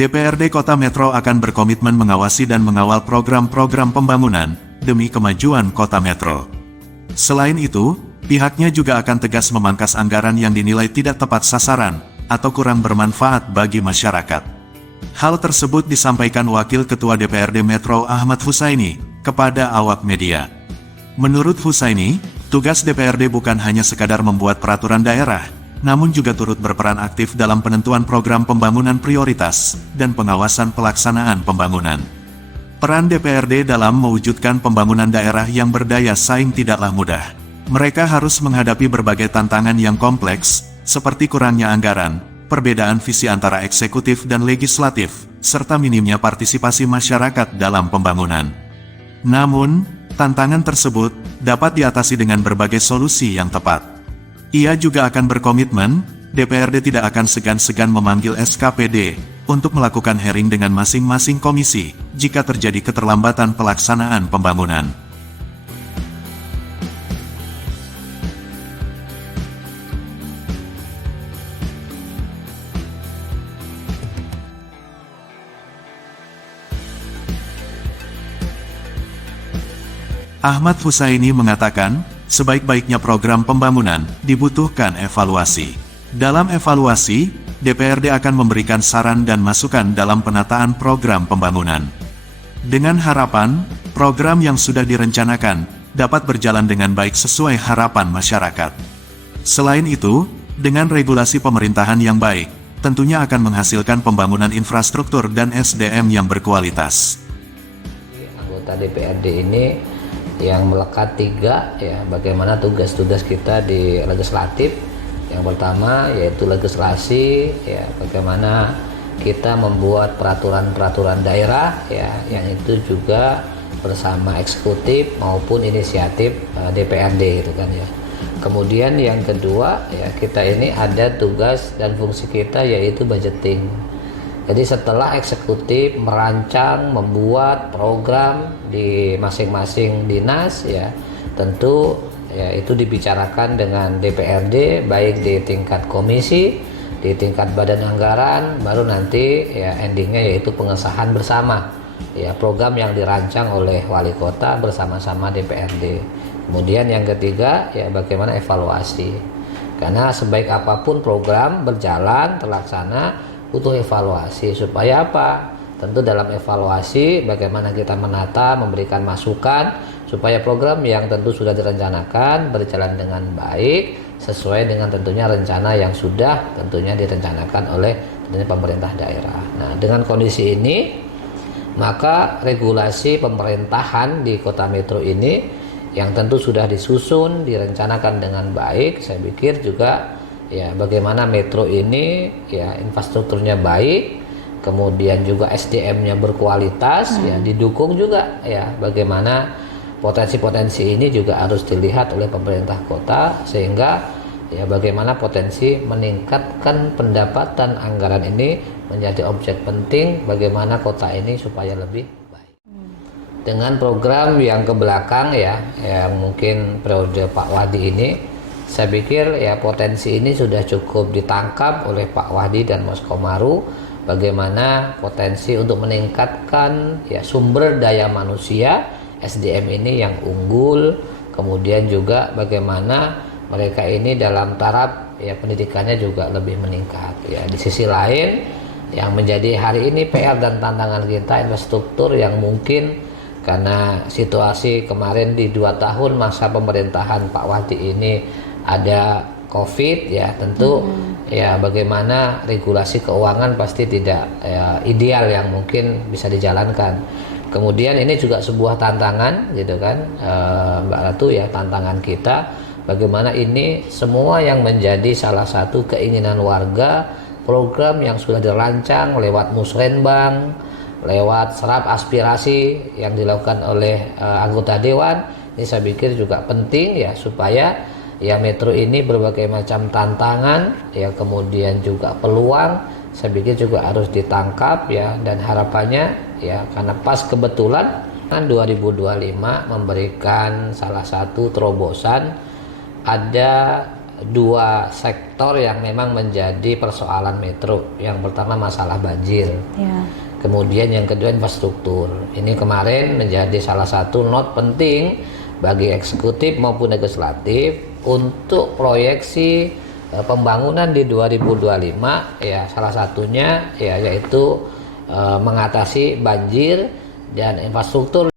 DPRD Kota Metro akan berkomitmen mengawasi dan mengawal program-program pembangunan demi kemajuan Kota Metro. Selain itu, pihaknya juga akan tegas memangkas anggaran yang dinilai tidak tepat sasaran atau kurang bermanfaat bagi masyarakat. Hal tersebut disampaikan Wakil Ketua DPRD Metro Ahmad Husaini kepada awak media. Menurut Husaini, tugas DPRD bukan hanya sekadar membuat peraturan daerah, namun juga turut berperan aktif dalam penentuan program pembangunan prioritas dan pengawasan pelaksanaan pembangunan. Peran DPRD dalam mewujudkan pembangunan daerah yang berdaya saing tidaklah mudah. Mereka harus menghadapi berbagai tantangan yang kompleks, seperti kurangnya anggaran, perbedaan visi antara eksekutif dan legislatif, serta minimnya partisipasi masyarakat dalam pembangunan. Namun, tantangan tersebut dapat diatasi dengan berbagai solusi yang tepat. Ia juga akan berkomitmen, DPRD tidak akan segan-segan memanggil SKPD untuk melakukan hearing dengan masing-masing komisi jika terjadi keterlambatan pelaksanaan pembangunan. Ahmad Husaini mengatakan, sebaik-baiknya program pembangunan dibutuhkan evaluasi. Dalam evaluasi, DPRD akan memberikan saran dan masukan dalam penataan program pembangunan. Dengan harapan, program yang sudah direncanakan dapat berjalan dengan baik sesuai harapan masyarakat. Selain itu, dengan regulasi pemerintahan yang baik, tentunya akan menghasilkan pembangunan infrastruktur dan SDM yang berkualitas. Anggota DPRD ini yang melekat 3 ya, bagaimana tugas-tugas kita di legislatif. Yang pertama yaitu legislasi ya, bagaimana kita membuat peraturan-peraturan daerah ya, yang itu juga bersama eksekutif maupun inisiatif DPRD gitu kan ya. Kemudian yang kedua ya, kita ini ada tugas dan fungsi kita yaitu budgeting. Jadi setelah eksekutif merancang, membuat program di masing-masing dinas ya, tentu ya itu dibicarakan dengan DPRD baik di tingkat komisi, di tingkat badan anggaran, baru nanti ya endingnya yaitu pengesahan bersama ya program yang dirancang oleh wali kota bersama-sama DPRD. Kemudian yang ketiga ya, bagaimana evaluasi. Karena sebaik apapun program berjalan terlaksana butuh evaluasi. Supaya apa? Tentu dalam evaluasi bagaimana kita menata, memberikan masukan supaya program yang tentu sudah direncanakan berjalan dengan baik sesuai dengan tentunya rencana yang sudah tentunya direncanakan oleh tentunya pemerintah daerah. Nah, dengan kondisi ini maka regulasi pemerintahan di Kota Metro ini yang tentu sudah disusun, direncanakan dengan baik, saya pikir juga ya, bagaimana metro ini ya infrastrukturnya baik, kemudian juga SDM-nya berkualitas ya, didukung juga ya, bagaimana potensi-potensi ini juga harus dilihat oleh pemerintah kota, sehingga ya bagaimana potensi meningkatkan pendapatan anggaran ini menjadi objek penting bagaimana kota ini supaya lebih baik. Dengan program yang ke belakang ya, yang mungkin periode Pak Wadi ini, saya pikir ya potensi ini sudah cukup ditangkap oleh Pak Wadi dan Mas Komaru, bagaimana potensi untuk meningkatkan ya sumber daya manusia SDM ini yang unggul, kemudian juga bagaimana mereka ini dalam taraf ya pendidikannya juga lebih meningkat ya. Di sisi lain yang menjadi hari ini PR dan tantangan kita infrastruktur yang mungkin karena situasi kemarin di 2 tahun masa pemerintahan Pak Wadi ini ada COVID ya, tentu ya bagaimana regulasi keuangan pasti tidak ya, ideal yang mungkin bisa dijalankan. Kemudian ini juga sebuah tantangan gitu kan, Mbak Ratu ya, tantangan kita bagaimana ini semua yang menjadi salah satu keinginan warga, program yang sudah dirancang lewat musrenbang, lewat serap aspirasi yang dilakukan oleh anggota dewan. Ini saya pikir juga penting ya, supaya ya metro ini berbagai macam tantangan ya, kemudian juga peluang saya pikir juga harus ditangkap ya, dan harapannya ya karena pas kebetulan kan 2025 memberikan salah satu terobosan, ada dua sektor yang memang menjadi persoalan Metro. Yang pertama masalah banjir. Ya. Kemudian yang kedua infrastruktur. Ini kemarin menjadi salah satu note penting bagi eksekutif maupun legislatif untuk proyeksi pembangunan di 2025 ya, salah satunya ya yaitu mengatasi banjir dan infrastruktur.